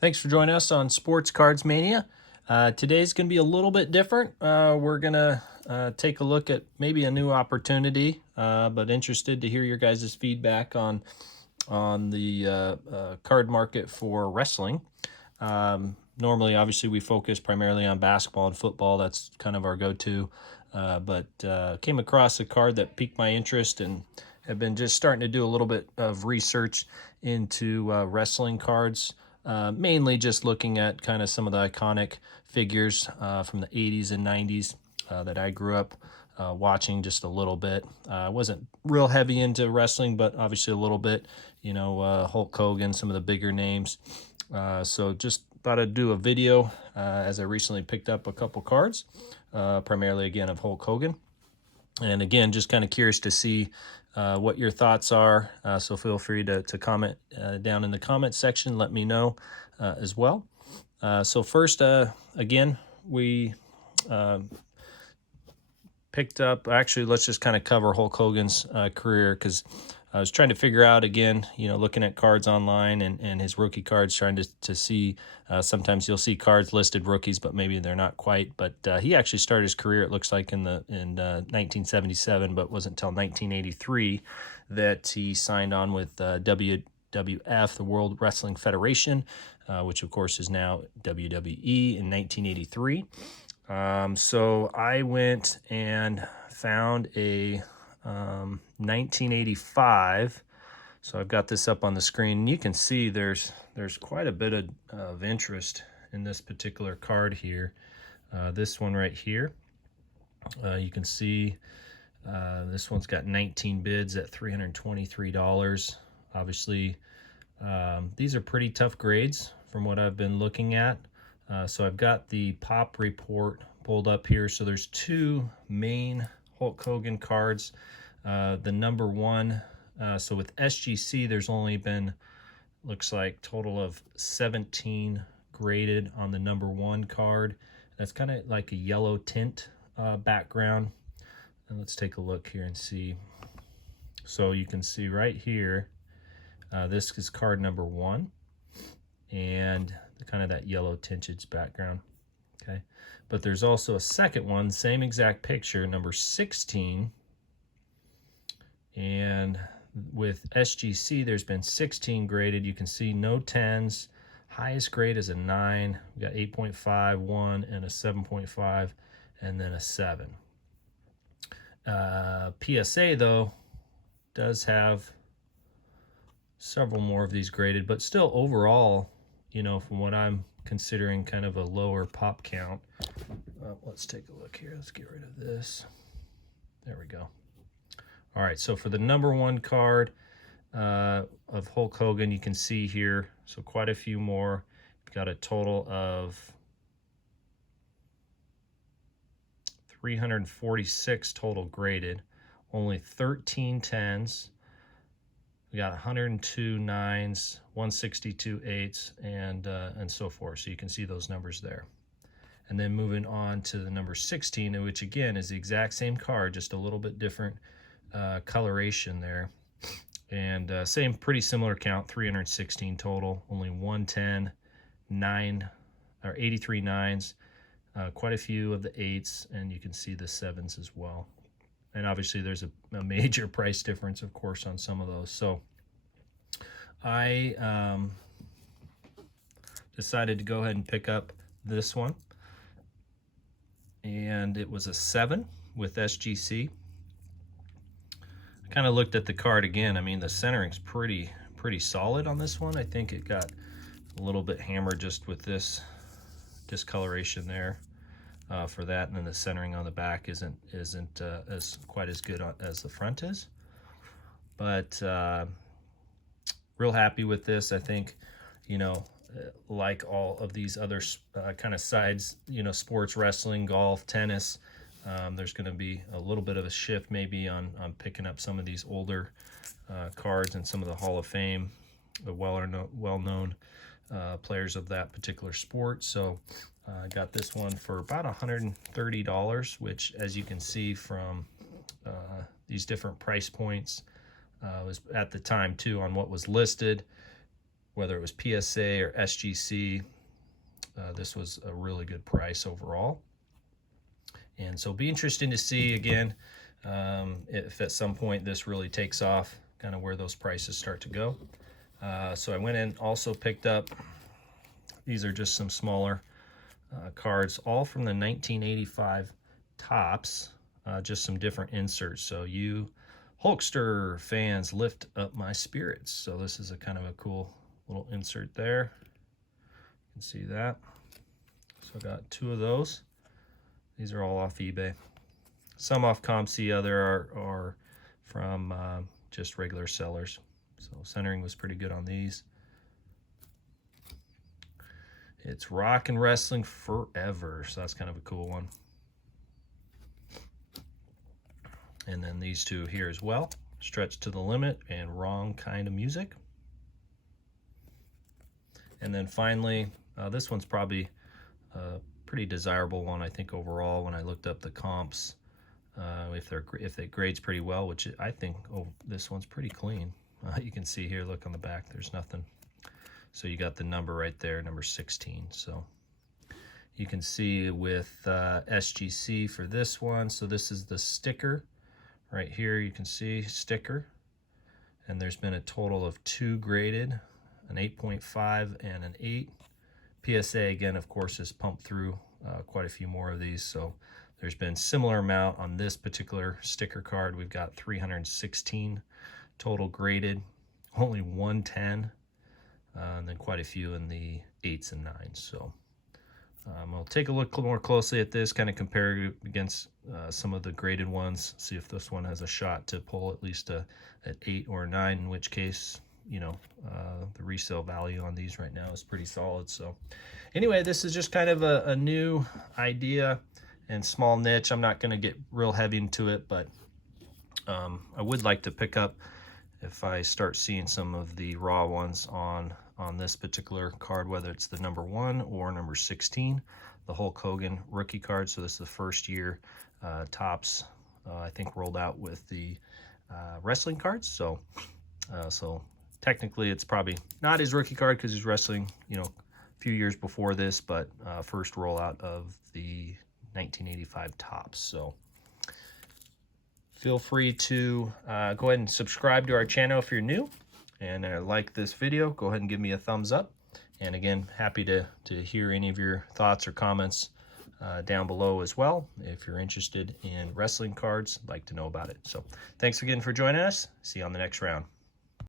Thanks for joining us on Sports Cards Mania. Today's going to be a little bit different. We're going to take a look at maybe a new opportunity, but interested to hear your guys' feedback on the card market for wrestling. Normally, obviously, we focus primarily on basketball and football. That's kind of our go-to. But came across a card that piqued my interest and have been just starting to do a little bit of research into wrestling cards. Mainly just looking at kind of some of the iconic figures from the 80s and 90s that I grew up watching just a little bit. I wasn't real heavy into wrestling, but obviously a little bit, Hulk Hogan, some of the bigger names. So just thought I'd do a video as I recently picked up a couple cards, primarily again of Hulk Hogan. And again, just kind of curious to see what your thoughts are. So feel free to comment down in the comment section. Let me know as well. So first, again, we picked up, actually, let's just kind of cover Hulk Hogan's career, because I was trying to figure out, again, looking at cards online and his rookie cards, trying to see, sometimes you'll see cards listed rookies, but maybe they're not quite. But he actually started his career, it looks like, in 1977, but it wasn't until 1983 that he signed on with WWF, the World Wrestling Federation, which of course is now WWE, in 1983. So I went and found a 1985. So I've got this up on the screen, and you can see there's quite a bit of interest in this particular card here. This one right here, you can see this one's got 19 bids at $323. Obviously, these are pretty tough grades from what I've been looking at. So I've got the pop report pulled up here. So there's two main Hulk Hogan cards. The number one, so with SGC, there's only been, looks like, total of 17 graded on the number one card. That's kind of like a yellow tint background. And let's take a look here and see. So you can see right here, this is card number one, and kind of that yellow tinted background. Okay, but there's also a second one, same exact picture, number 16, and with SGC there's been 16 graded. You can see no 10s. Highest grade is a 9. We got 8.5, 1, and a 7.5, and then a 7. PSA though does have several more of these graded, but still overall, from what I'm considering kind of a lower pop count. Let's take a look here. Let's get rid of this. There we go. All right, so for the number one card of Hulk Hogan, you can see here, so quite a few more. We've got a total of 346 total graded, only 13 10s. We got 102 9s, 162 8s, and so forth. So you can see those numbers there. And then moving on to the number 16, which again is the exact same card, just a little bit different coloration there. And same, pretty similar count, 316 total, only 110, 9, or 83 9s, quite a few of the 8s, and you can see the 7s as well. And obviously there's a major price difference, of course, on some of those. So I decided to go ahead and pick up this one. And it was a 7 with SGC. I kind of looked at the card again. I mean, the centering's pretty solid on this one. I think it got a little bit hammered just with this discoloration there. For that, and then the centering on the back isn't as quite as good as the front is, but real happy with this. I think, like all of these other kind of sides, sports, wrestling, golf, tennis, there's going to be a little bit of a shift maybe on picking up some of these older cards and some of the Hall of Fame, the well-known players of that particular sport. So I got this one for about $130, which, as you can see from these different price points, was at the time too on what was listed whether it was PSA or SGC. This was a really good price overall. And so be interesting to see, again, if at some point this really takes off, kind of where those prices start to go. So I went in, also picked up, these are just some smaller cards, all from the 1985 Topps, just some different inserts. So you Hulkster fans lift up my spirits. So this is a kind of a cool little insert there. You can see that. So I got 2 of those. These are all off eBay. Some off ComC, other are from just regular sellers. So centering was pretty good on these. It's Rock and Wrestling Forever, so that's kind of a cool one. And then these 2 here as well, Stretch to the Limit and Wrong Kind of Music. And then finally, this one's probably a pretty desirable one, I think, overall. When I looked up the comps, if it grades pretty well, which I think, this one's pretty clean. You can see here, look on the back, there's nothing. So you got the number right there, number 16. So you can see with SGC for this one, so this is the sticker. Right here you can see sticker. And there's been a total of 2 graded, an 8.5 and an 8. PSA, again, of course, has pumped through quite a few more of these. So there's been similar amount on this particular sticker card. We've got 316 total graded, only 110. And then quite a few in the 8s and 9s. So I'll take a look more closely at this, kind of compare it against some of the graded ones, see if this one has a shot to pull at least an 8 or a 9, in which case, you know, the resale value on these right now is pretty solid. So anyway, this is just kind of a new idea and small niche. I'm not going to get real heavy into it, but I would like to pick up, if I start seeing some of the raw ones on this particular card, whether it's the number 1 or number 16, the Hulk Hogan rookie card. So this is the first year Topps, I think, rolled out with the wrestling cards. So technically it's probably not his rookie card because he's wrestling, you know, a few years before this, but first rollout of the 1985 Topps. So feel free to go ahead and subscribe to our channel if you're new, and like this video. Go ahead and give me a thumbs up. And again, happy to hear any of your thoughts or comments down below as well. If you're interested in wrestling cards, I'd like to know about it. So thanks again for joining us. See you on the next round.